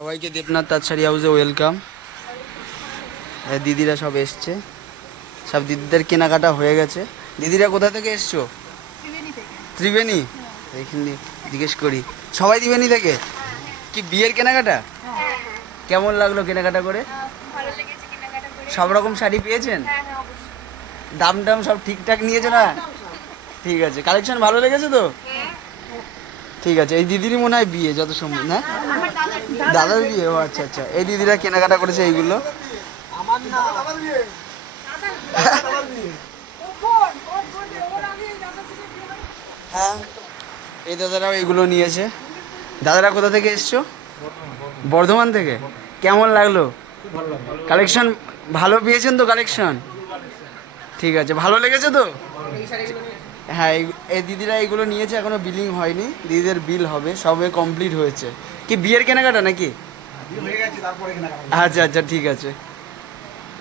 সবাইকে দেবনাথ তাঁত শাড়ি হাউসে ওয়েলকাম। দিদিরা সব এসছে, সব দিদিদের কেনাকাটা হয়ে গেছে। দিদিরা কোথা থেকে এসছো? ত্রিবেণী। এখানে জিজ্ঞেস করি, সবাই ত্রিবেণী থেকে? কি বিয়ের কেনাকাটা? কেমন লাগলো কেনাকাটা করে? সব রকম শাড়ি পেয়েছেন? দাম টাম সব ঠিকঠাক নিয়েছে না? ঠিক আছে, কালেকশন ভালো লেগেছে তো? ঠিক আছে, এই দিদিরই মনে হয় বিয়ে যত সম্ভব, না? দাদার বিয়ে? ও আচ্ছা আচ্ছা, এই দিদিরা কেনাকাটা করেছে এইগুলো। হ্যাঁ, এই দাদারাও এইগুলো নিয়েছে। দাদারা কোথা থেকে এসছো? বর্ধমান থেকে। কেমন লাগলো কালেকশন? ভালো পেয়েছেন তো কালেকশন? ঠিক আছে, ভালো লেগেছে তো? হ্যাঁ, এই দিদিরা এইগুলো নিয়েছে, এখনো বিলিং হয়নি, দিদিদের বিল হবে, সবে কমপ্লিট হয়েছে। কি বিয়ের কেনাকাটা নাকি? আচ্ছা আচ্ছা, ঠিক আছে।